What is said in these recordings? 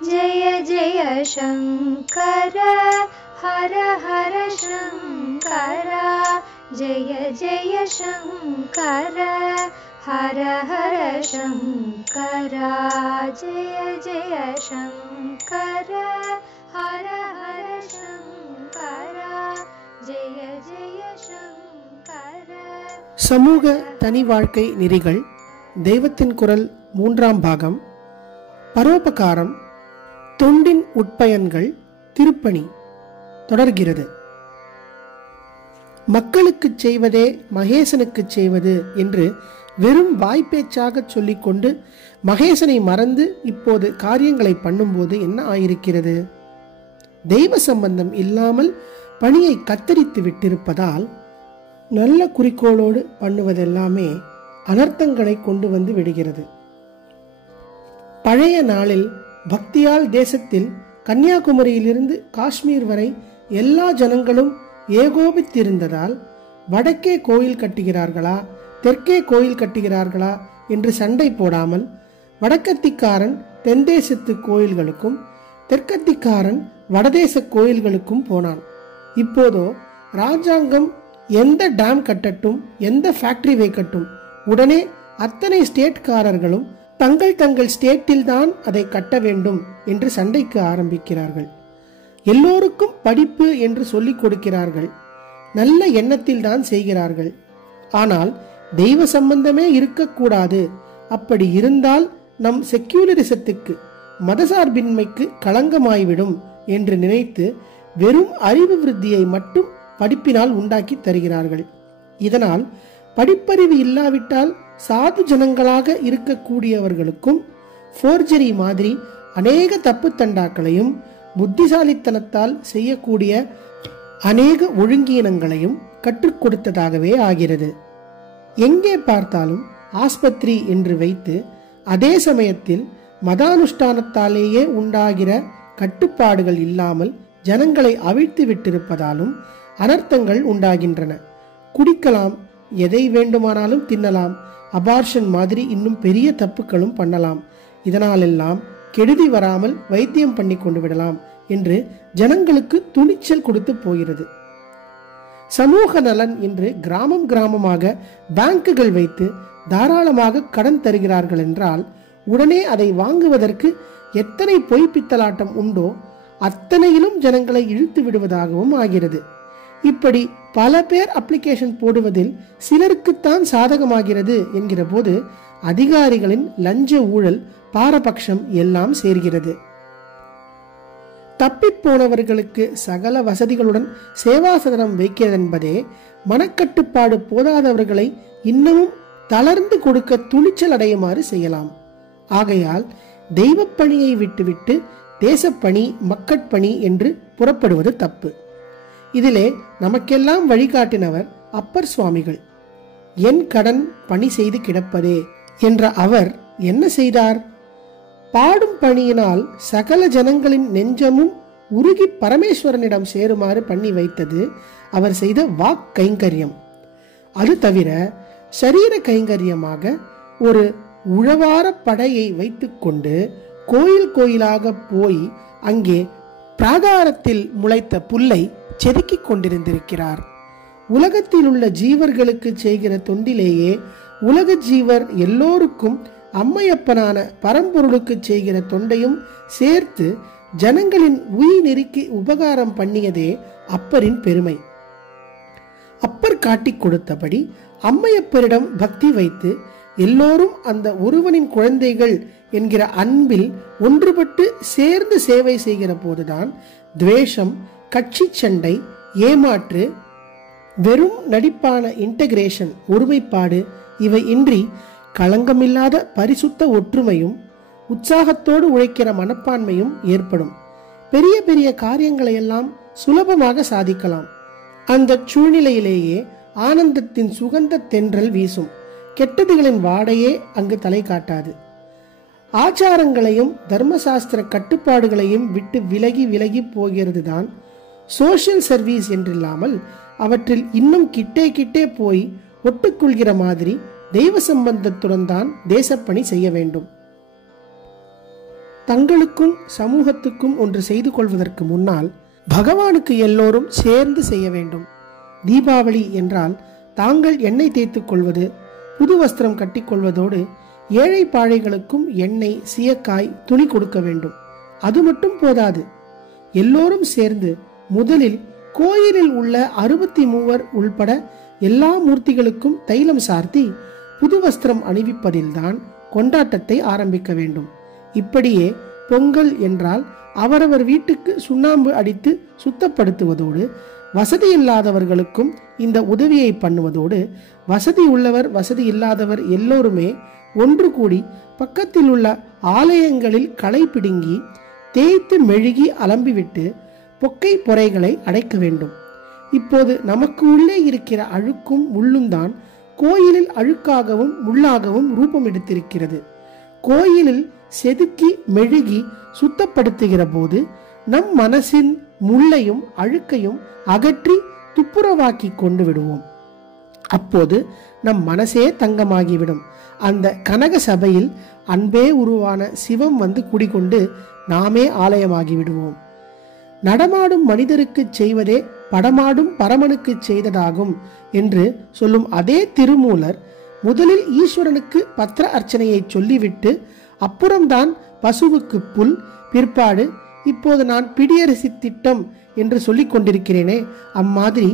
जय जय शंकर हर हर शंकर जय जय शंकर हर हर शंकर जय जय शंकर हर हर शंकर जय जय शंकर. சமூக தனி வாழ்க்கை நெறிகள் தெய்வத்தின் குரல் 3ஆம் பாகம். பரோபகாரம், தொண்டின் உட்பயன்கள், திருப்பணி தொடர்கிறது. மக்களுக்கு செய்வதே மகேசனுக்கு செய்வது என்று வெறும் வாய்ப்பேச்சாக சொல்லிக்கொண்டு மகேசனை மறந்து இப்போது காரியங்களை பண்ணும்போது என்ன ஆயிருக்கிறது? தெய்வ சம்பந்தம் இல்லாமல் பணியை கத்தரித்து விட்டிருப்பதால் நல்ல குறிக்கோளோடு பண்ணுவதெல்லாமே அனர்த்தங்களை கொண்டு வந்து விடுகிறது. பழைய நாளில் பக்தியால் தேசத்தில் கன்னியாகுமரியிலிருந்து காஷ்மீர் வரை எல்லா ஜனங்களும் ஏகோபித்திருந்ததால் வடக்கே கோயில் கட்டுகிறார்களா தெற்கே கோயில் கட்டுகிறார்களா என்று சண்டை போடாமல் வடக்கத்திக்காரன் தென்தேசத்து கோயில்களுக்கும் தெற்கத்திக்காரன் வடதேச கோயில்களுக்கும் போனான். இப்போதோ ராஜாங்கம் எந்த டேம் கட்டட்டும், எந்த ஃபேக்டரி வைக்கட்டும், உடனே அத்தனை ஸ்டேட்காரர்களும் தங்கள் தங்கள் ஸ்டேட்டில் தான் அதை கட்ட வேண்டும் என்று சண்டைக்கு ஆரம்பிக்கிறார்கள். எல்லோருக்கும் படிப்பு என்று சொல்லிக் கொடுக்கிறார்கள். நல்ல எண்ணத்தில் தான் செய்கிறார்கள். ஆனால் தெய்வ சம்பந்தமே இருக்கக்கூடாது. அப்படி இருந்தால் நம் செக்யூலரிசத்துக்கு, மதசார்பின்மைக்கு களங்கமாய்விடும் என்று நினைத்து வெறும் அறிவு விருத்தியை மட்டும் படிப்பினால் உண்டாக்கி தருகிறார்கள். இதனால் படிப்பறிவு இல்லாவிட்டால் சாது ஜனங்களாக இருக்கக்கூடியவர்களுக்கும் ஃபோர்ஜரி மாதிரி அநேக தப்பு தண்டாக்களையும் புத்திசாலித்தனத்தால் செய்யக்கூடிய அநேக ஒழுங்கீனங்களையும் கற்றுக் கொடுத்ததாகவே ஆகிறது. எங்கே பார்த்தாலும் ஆஸ்பத்திரி என்று வைத்து அதே சமயத்தில் மதானுஷ்டானத்தாலேயே உண்டாகிற கட்டுப்பாடுகள் இல்லாமல் ஜனங்களை அவிழ்த்து விட்டிருப்பதாலும் அனர்த்தங்கள் உண்டாகின்றன. குடிக்கலாம், எதை வேண்டுமானாலும் தின்னலாம், அபார்ஷன் மாதிரி இன்னும் பெரிய தப்புக்களும் பண்ணலாம். இதனாலெல்லாம் கெடுதி வராமல் வைத்தியம் பண்ணி கொண்டு விடலாம் என்று ஜனங்களுக்கு துணிச்சல் கொடுத்து போகிறது. சமூக நலன் என்று கிராமம் கிராமமாக பேங்குகள் வைத்து தாராளமாக கடன் தருகிறார்கள் என்றால் உடனே அதை வாங்குவதற்கு எத்தனை பொய் பித்தலாட்டம் உண்டோ அத்தனையிலும் ஜனங்களை இழுத்து விடுவதாகவும் ஆகிறது. இப்படி பல பேர் அப்ளிகேஷன் போடுவதில் சிலருக்குத்தான் சாதகமாகிறது என்கிற போது அதிகாரிகளின் லஞ்ச ஊழல், பாரபட்சம் எல்லாம் சேர்கிறது. தப்பிப்போனவர்களுக்கு சகல வசதிகளுடன் சேவாசதனம் வைக்கிறதென்பதே மனக்கட்டுப்பாடு போதாதவர்களை இன்னமும் தளர்ந்து கொடுக்க துணிச்சல் அடையுமாறு செய்யலாம். ஆகையால் தெய்வப்பணியை விட்டுவிட்டு தேசப்பணி, மக்கட்பணி என்று புறப்படுவது தப்பு. இதிலே நமக்கெல்லாம் வழிகாட்டினவர் அப்பர் சுவாமிகள். என் கடன் பணி செய்து கிடப்பதே என்ற அவர் என்ன செய்தார்? பாடும் பணியினால் சகல ஜனங்களின் நெஞ்சமும் உருகி பரமேஸ்வரனிடம் சேருமாறு பண்ணி வைத்தது அவர் செய்த வாக் கைங்கரியம். அது தவிர சரீர கைங்கரியமாக ஒரு உழவார படையை வைத்துக்கொண்டு கோயில் கோயிலாக போய் அங்கே பிராகாரத்தில் முளைத்த புல்லை செதுக்கிக் கொண்டிருந்திருக்கிறார். உலகத்தில் உள்ள ஜீவர்களுக்கு செய்கிற தொண்டிலேயே உலக ஜீவர் எல்லோருக்கும் அம்மையப்பனான பரம்பொருளுக்கு செய்கிற தொண்டையும் சேர்த்து ஜனங்களின் உயிர் நெருக்கி உபகாரம் பண்ணியதே அப்பரின் பெருமை. அப்பர் காட்டிக் கொடுத்தபடி அம்மையப்பரிடம் பக்தி வைத்து எல்லோரும் அந்த ஒருவனின் குழந்தைகள் என்கிற அன்பில் ஒன்றுபட்டு சேர்ந்து சேவை செய்கிற போதுதான் துவேஷம், கட்சி சண்டை, ஏமாற்று, வெறும் நடிப்பான இன்டகிரேஷன், ஒருமைப்பாடு இவை இன்றி களங்கமில்லாத பரிசுத்த ஒற்றுமையும் உற்சாகத்தோடு உழைக்கிற மனப்பான்மையும் ஏற்படும். பெரிய பெரிய காரியங்களை எல்லாம் சுலபமாக சாதிக்கலாம். அந்த சூழ்நிலையிலேயே ஆனந்தத்தின் சுகந்த தென்றல் வீசும். கெட்டதுகளின் வாடையே அங்கு தலை காட்டாது. ஆச்சாரங்களையும் தர்மசாஸ்திர கட்டுப்பாடுகளையும் விட்டு விலகி விலகி போகிறது தான் சோஷியல் சர்வீஸ் என்றில்லாமல் அவற்றில் இன்னும் கிட்டே கிட்டே போய் ஒட்டுக்கொள்கிற மாதிரி தெய்வ சம்பந்தத்துடன் தான் தேசப்பணி செய்ய வேண்டும். தங்களுக்கும் சமூகத்துக்கும் ஒன்று செய்து கொள்வதற்கு முன்னால் பகவானுக்கு எல்லோரும் சேர்ந்து செய்ய வேண்டும். தீபாவளி என்றால் தாங்கள் எண்ணெய் தேய்த்துக் கொள்வது, புது வஸ்திரம் கட்டிக்கொள்வதோடு ஏழை பாழைகளுக்கும் எண்ணெய், சீயக்காய், துணி கொடுக்க வேண்டும். அது மட்டும் போதாது. எல்லோரும் சேர்ந்து முதலில் கோயிலில் உள்ள 63 உள்பட எல்லா மூர்த்திகளுக்கும் தைலம் சார்த்தி புது வஸ்திரம் அணிவிப்பதில்தான் கொண்டாட்டத்தை ஆரம்பிக்க வேண்டும். இப்படியே பொங்கல் என்றால் அவரவர் வீட்டுக்கு சுண்ணாம்பு அடித்து சுத்தப்படுத்துவதோடு வசதி இல்லாதவர்களுக்கும் இந்த உதவியை பண்ணுவதோடு வசதி உள்ளவர் வசதி இல்லாதவர் எல்லோருமே ஒன்று கூடி பக்கத்தில் உள்ள ஆலயங்களில் களை பிடுங்கி தேய்த்து மெழுகி அலம்பிவிட்டு பொக்கை பொறைகளை அடைக்க வேண்டும். இப்போது நமக்கு உள்ளே இருக்கிற அழுக்கும் முள்ளும் தான் கோயிலில் அழுக்காகவும் முள்ளாகவும் ரூபம் எடுத்திருக்கிறது. கோயிலில் செதுக்கி மெழுகி சுத்தப்படுத்துகிற போது நம் மனசின் முள்ளையும் அழுக்கையும் அகற்றி துப்புரவாக்கி கொண்டு விடுவோம். அப்போது நம் மனசே தங்கமாகிவிடும். அந்த கனக சபையில் அன்பே உருவான சிவம் வந்து குடிகொண்டு நாமே ஆலயமாகி விடுவோம். நடமாடும் மனிதருக்கு செய்வதே படமாடும் பரமனுக்கு செய்ததாகும் என்று சொல்லும் அதே திருமூலர் முதலில் ஈஸ்வரனுக்கு பத்திர அர்ச்சனையை சொல்லிவிட்டு அப்புறம்தான் பசுவுக்கு புல், பிற்பாடு இப்போது நான் பிடியரிசி திட்டம் என்று சொல்லிக் கொண்டிருக்கிறேனே, அம்மாதிரி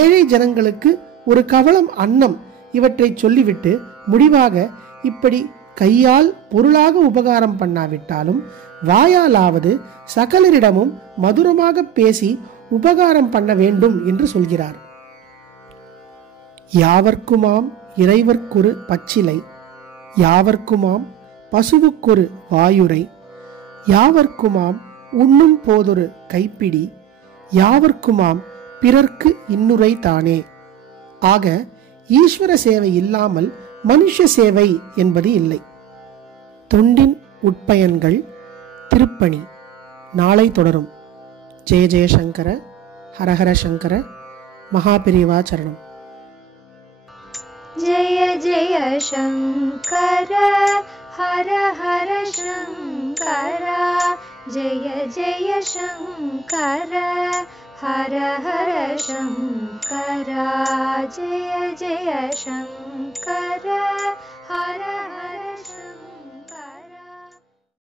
ஏழை ஜனங்களுக்கு ஒரு கவளம் அன்னம் இவற்றை சொல்லிவிட்டு முடிவாக இப்படி கையால் பொருளாக உபகாரம் பண்ணாவிட்டாலும் வாயாலாவது சகலரிடமும் மதுரமாக பேசி உபகாரம் பண்ண வேண்டும் என்று சொல்கிறார். யாவர்க்குமாம் இறைவர்க்கொரு பச்சிலை, யாவர்க்குமாம் பசுவுக்கொரு வாயுரை, யாவர்க்குமாம் உண்ணும் போதொரு கைப்பிடி, யாவர்க்குமாம் பிறர்க்கு இன்னுரை தானே. ஆக ஈஸ்வர சேவை இல்லாமல் மனுஷ சேவை என்பது இல்லை. தொண்டின் உட்பயன்கள் திருப்பணி நாளை தொடரும். ஜெய ஜெயசங்கர, ஹரஹர சங்கர, மகாபெரிவா சரணம். जय जय शंकर हर हर शंकर, जय जय शंकर हर हर शंकर, जय जय शंकर हर हर शंकर.